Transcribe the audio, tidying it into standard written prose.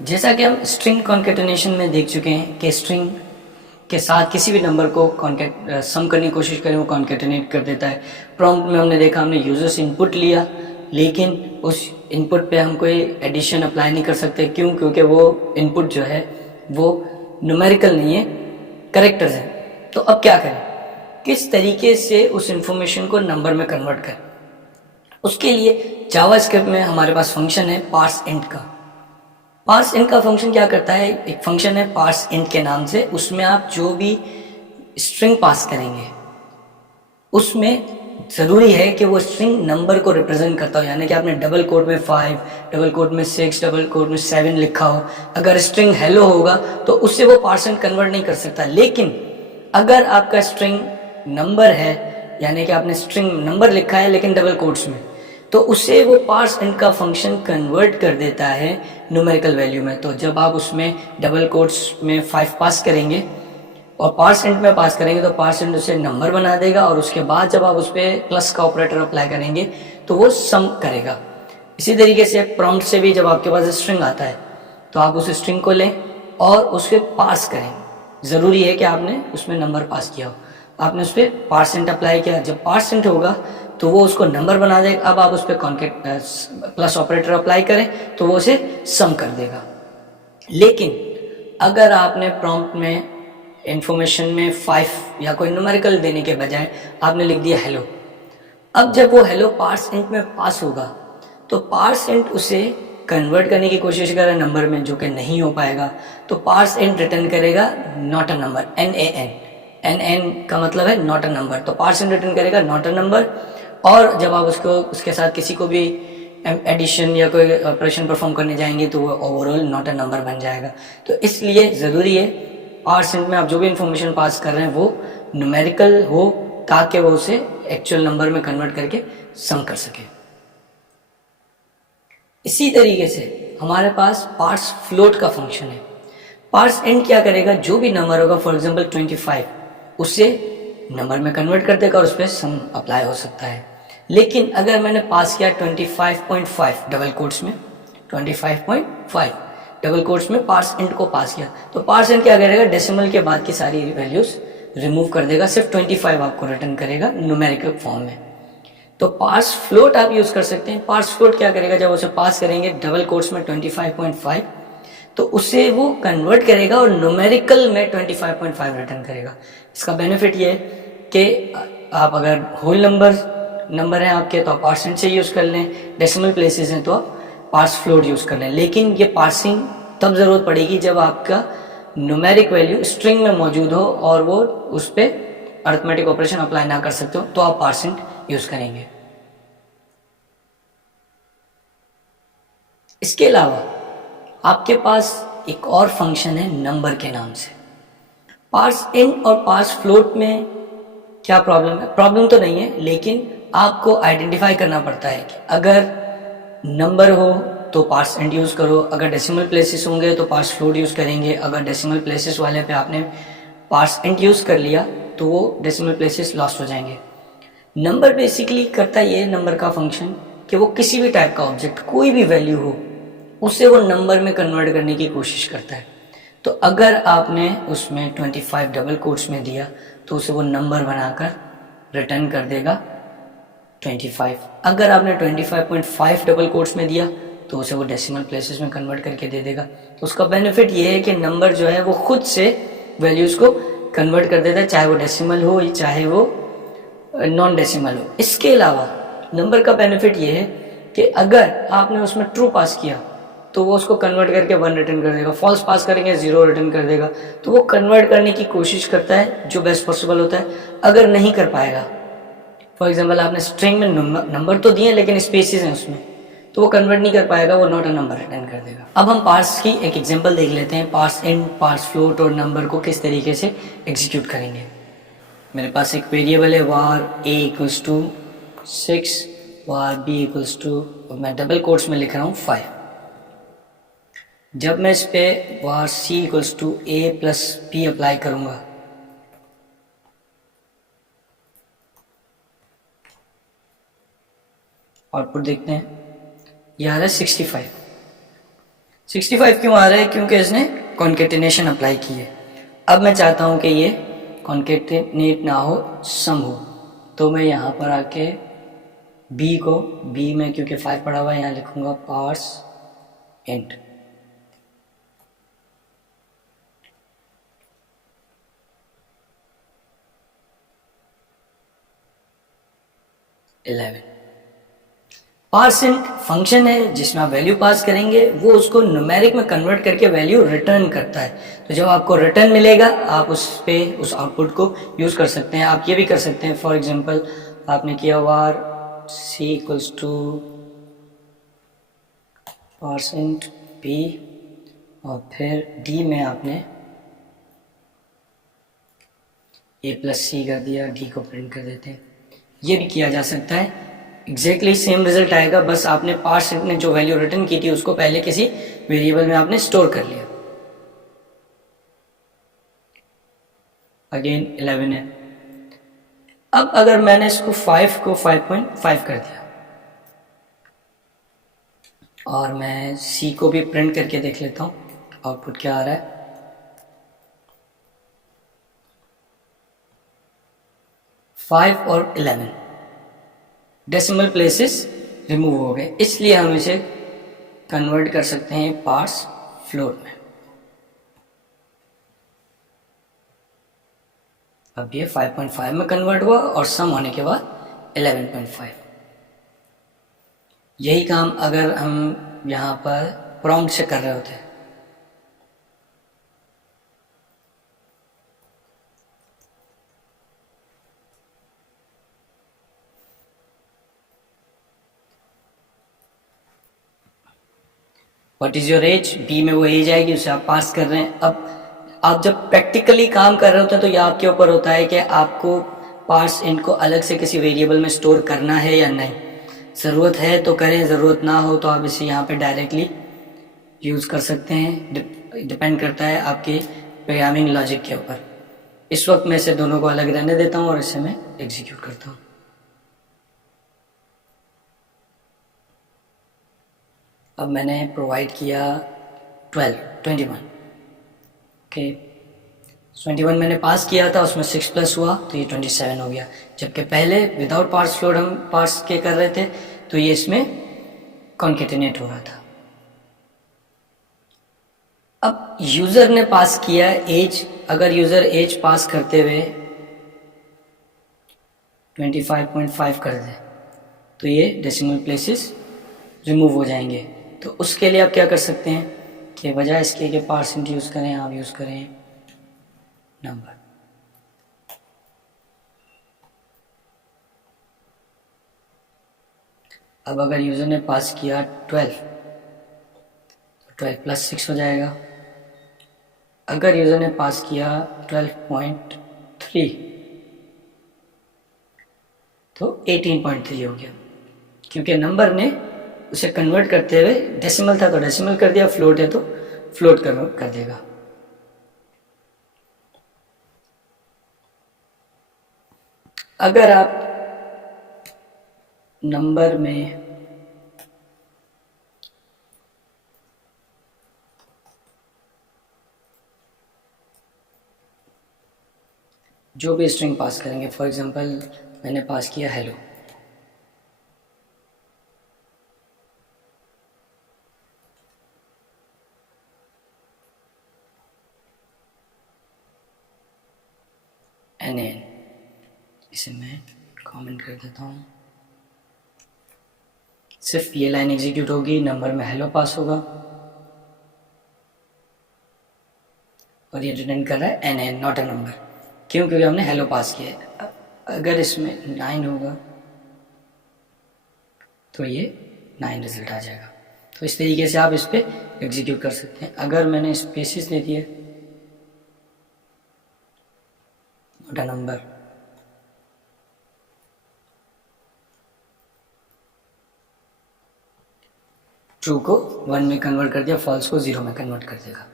जैसा कि हम स्ट्रिंग कॉन्केटेनेशन में देख चुके हैं कि स्ट्रिंग के साथ किसी भी नंबर को सम करने की कोशिश करें वो कॉन्केटेनेट कर देता है। प्रॉम्प्ट में हमने देखा, हमने यूजर्स इनपुट लिया लेकिन उस इनपुट पे हम कोई एडिशन अप्लाई नहीं कर सकते। क्यों? क्योंकि वो इनपुट जो है वो न्यूमेरिकल नहीं है, कैरेक्टर्स है। तो अब क्या करें, किस तरीके से उस इंफॉर्मेशन को नंबर में कन्वर्ट करें? उसके लिए जावास्क्रिप्ट में हमारे पास फंक्शन है पार्स इंट का। पार्स इंट का फंक्शन क्या करता है, एक फंक्शन है पार्स इंट के नाम से, उसमें आप जो भी स्ट्रिंग पास करेंगे उसमें ज़रूरी है कि वो स्ट्रिंग नंबर को रिप्रेजेंट करता हो। यानी कि आपने डबल कोट में 5, डबल कोट में 6, डबल कोट में 7 लिखा हो, अगर स्ट्रिंग हेलो होगा तो उससे वो पार्सेंट कन्वर्ट नहीं कर सकता। लेकिन अगर आपका स्ट्रिंग नंबर है, यानी कि आपने स्ट्रिंग नंबर लिखा है लेकिन डबल कोट्स में, तो उससे वो पार्स इंट का फंक्शन कन्वर्ट कर देता है न्यूमेरिकल वैल्यू में। तो जब आप उसमें डबल कोट्स में 5 पास करेंगे और पार्स इंट में पास करेंगे तो पार्स इंट उसे नंबर बना देगा, और उसके बाद जब आप उस पर प्लस का ऑपरेटर अप्लाई करेंगे तो वो सम करेगा। इसी तरीके से प्रॉम्प्ट से भी जब आपके पास स्ट्रिंग आता है तो आप उस स्ट्रिंग को लें और उसके पास करें। ज़रूरी है कि आपने उसमें नंबर पास किया हो। आपने उस पर पार्स इंट अप्लाई किया, जब पार्स इंट होगा तो वो उसको नंबर बना देगा। अब आप उस पर प्लस ऑपरेटर अप्लाई करें तो वो उसे सम कर देगा। लेकिन अगर आपने प्रॉम्प्ट में इंफॉर्मेशन में 5 या कोई न्यूमेरिकल देने के बजाय आपने लिख दिया हेलो, अब जब वो हेलो पार्स इंट में पास होगा तो पार्स इंट उसे कन्वर्ट करने की कोशिश करेगा नंबर में, जो कि नहीं हो पाएगा। तो पार्स इंट रिटर्न करेगा नॉट अ नंबर, NaN का मतलब है नॉट अ नंबर। तो पार्स इंट रिटर्न करेगा नॉट अ नंबर, और जब आप उसके साथ किसी को भी एडिशन या कोई ऑपरेशन परफॉर्म करने जाएंगे तो वो ओवरऑल नॉट अ नंबर बन जाएगा। तो इसलिए ज़रूरी है पार्स इंट में आप जो भी इंफॉर्मेशन पास कर रहे हैं वो न्यूमेरिकल हो, ताकि वो उसे एक्चुअल नंबर में कन्वर्ट करके सम कर सके। इसी तरीके से हमारे पास पार्स फ्लोट का फंक्शन है। पार्स इंट क्या करेगा, जो भी नंबर होगा, फॉर एग्जांपल 25, उसे नंबर में कन्वर्ट कर देगा और उस पर सम अप्लाई हो सकता है। लेकिन अगर मैंने पास किया 25.5 डबल कोट्स में, 25.5 डबल कोट्स में पार्स इंट को पास किया, तो पार्स इंट क्या करेगा, डेसिमल के बाद की सारी वैल्यूज रिमूव कर देगा, सिर्फ 25 आपको रिटर्न करेगा न्यूमेरिकल फॉर्म में। तो पार्स फ्लोट आप यूज कर सकते हैं। पार्स फ्लोट क्या करेगा, जब उसे पास करेंगे डबल कोट्स में 25.5 तो उसे वो कन्वर्ट करेगा और न्यूमेरिकल में 25.5 रिटर्न करेगा। इसका बेनिफिट ये है कि आप अगर होल नंबर हैं आपके तो आप पार्सेंट से यूज़ कर लें, डेसिमल प्लेसेस हैं तो आप पार्स फ्लोट यूज़ कर लें। लेकिन ये पार्सिंग तब ज़रूरत पड़ेगी जब आपका न्यूमेरिक वैल्यू स्ट्रिंग में मौजूद हो और वो उस पर अर्थमेटिक ऑपरेशन अप्लाई ना कर सकते हो, तो आप पार्सेंट यूज़ करेंगे। इसके अलावा आपके पास एक और फंक्शन है नंबर के नाम से। पार्स इन और पार्स फ्लोट में क्या प्रॉब्लम है? प्रॉब्लम तो नहीं है, लेकिन आपको आइडेंटिफाई करना पड़ता है कि अगर नंबर हो तो पार्स इंट यूज़ करो, अगर डेसिमल प्लेसेस होंगे तो पार्स फ्लोट यूज़ करेंगे। अगर डेसिमल प्लेसेस वाले पे आपने पार्स इंट यूज़ कर लिया तो वो डेसिमल प्लेसेस लॉस्ट हो जाएंगे। नंबर बेसिकली करता ये नंबर का फंक्शन कि वो किसी भी टाइप का ऑब्जेक्ट, कोई भी वैल्यू हो, उसे वो नंबर में कन्वर्ट करने की कोशिश करता है। तो अगर आपने उसमें 25 डबल कोट्स में दिया तो उसे वो नंबर बनाकर रिटर्न कर देगा 25। अगर आपने 25.5 डबल कोट्स में दिया तो उसे वो डेसिमल प्लेसेस में कन्वर्ट करके दे देगा। तो उसका बेनिफिट ये है कि नंबर जो है वो खुद से वैल्यूज़ को कन्वर्ट कर देता है, चाहे वो डेसिमल हो चाहे वो नॉन डेसिमल हो। इसके अलावा नंबर का बेनिफिट ये है कि अगर आपने उसमें ट्रू पास किया तो वो उसको कन्वर्ट करके 1 रिटर्न कर देगा, फॉल्स पास करेंगे 0 रिटर्न कर देगा। तो वो कन्वर्ट करने की कोशिश करता है जो बेस्ट पॉसिबल होता है। अगर नहीं कर पाएगा, फॉर एग्जाम्पल आपने स्ट्रिंग में नंबर तो दिए लेकिन स्पेसिस हैं उसमें, तो वो कन्वर्ट नहीं कर पाएगा, वो नॉट अ नंबर रिटर्न कर देगा। अब हम पार्स की एक एग्जांपल देख लेते हैं, पार्स इंट, पार्स फ्लोट और नंबर को किस तरीके से एग्जीक्यूट करेंगे। मेरे पास एक वेरिएबल है var a equals to 6, var b equals to, मैं डबल कोट्स में लिख रहा हूँ 5। जब मैं इस पे var c equals to a plus b apply करूंगा आउटपुट देखते हैं, यह आ रहा है 65। 65 क्यों आ रहा है? क्योंकि इसने कॉन्केटिनेशन अप्लाई की है। अब मैं चाहता हूँ कि ये कॉन्केटिनेट ना हो, सम हो, तो मैं यहाँ पर आके बी में क्योंकि 5 पड़ा हुआ है यहाँ लिखूँगा पार्स इंट। पार्सेंट फंक्शन है जिसमें आप वैल्यू पास करेंगे, वो उसको न्यूमेरिक में कन्वर्ट करके वैल्यू रिटर्न करता है। तो जब आपको रिटर्न मिलेगा आप उस आउटपुट को यूज़ कर सकते हैं। आप ये भी कर सकते हैं, फॉर एग्जांपल आपने किया वार सी इक्वल्स टू परसेंट बी और फिर डी में आपने ए प्लस सी कर दिया, डी को प्रिंट कर देते हैं। ये भी किया जा सकता है, एग्जैक्टली सेम रिजल्ट आएगा, बस आपने पार्सेंट ने जो वैल्यू रिटर्न की थी उसको पहले किसी वेरिएबल में आपने स्टोर कर लिया। अगेन 11 है। अब अगर मैंने इसको 5 को 5.5 कर दिया और मैं सी को भी प्रिंट करके देख लेता हूँ आउटपुट क्या आ रहा है। 5 और 11 डेसिमल प्लेसेस रिमूव हो गए, इसलिए हम इसे कन्वर्ट कर सकते हैं पार्स फ्लोर में। अब ये 5.5 में कन्वर्ट हुआ और सम होने के बाद 11.5। यही काम अगर हम यहाँ पर प्रॉम्प्ट से कर रहे होते हैं, what is your age, b में वो एज आएगी, उसे आप पास कर रहे हैं। अब आप जब प्रैक्टिकली काम कर रहे होते हैं तो यह आपके ऊपर होता है कि आपको पार्स इंट को अलग से किसी वेरिएबल में स्टोर करना है या नहीं। ज़रूरत है तो करें, ज़रूरत ना हो तो आप इसे यहाँ पे डायरेक्टली यूज़ कर सकते हैं। डिपेंड करता है आपके प्रोग्रामिंग लॉजिक के ऊपर। इस वक्त मैं इसे दोनों को अलग रहने देता हूँ और इसे मैं एग्जीक्यूट करता हूँ। अब मैंने प्रोवाइड किया 21 ओके, 21 मैंने पास किया था, उसमें 6 प्लस हुआ तो ये 27 हो गया। जबकि पहले विदाउट पार्स फ्लोट हम पार्स के कर रहे थे तो ये इसमें कॉन्केटिनेट हो रहा था। अब यूज़र ने पास किया एज, अगर यूज़र एज पास करते हुए 25.5 कर दे तो ये डेसिमल प्लेसेस रिमूव हो जाएंगे। तो उसके लिए आप क्या कर सकते हैं कि बजाय इसके कि परसेंट यूज़ करें, आप यूज़ करें नंबर। अब अगर यूज़र ने पास किया 12 तो 12 प्लस 6 हो जाएगा। अगर यूज़र ने पास किया 12.3 तो 18.3 हो गया, क्योंकि नंबर ने उसे कन्वर्ट करते हुए डेसिमल था तो डेसिमल कर दिया, फ्लोट है तो फ्लोट कर देगा। अगर आप नंबर में जो भी स्ट्रिंग पास करेंगे, फॉर एग्जांपल मैंने पास किया हेलो, NN, इसे मैं कमेंट कर देता हूँ। सिर्फ ये लाइन एग्जीक्यूट होगी, नंबर में हेलो पास होगा और ये रिटर्न कर रहा है NN नॉट अ नंबर। क्यों? क्योंकि हमने हेलो पास किया है। अगर इसमें 9 होगा तो ये 9 रिजल्ट आ जाएगा। तो इस तरीके से आप इस पर एग्जीक्यूट कर सकते हैं। अगर मैंने स्पेसिस दे दिए नॉट अ नंबर, ट्रू को 1 में कन्वर्ट कर दिया, फॉल्स को 0 में कन्वर्ट कर देगा।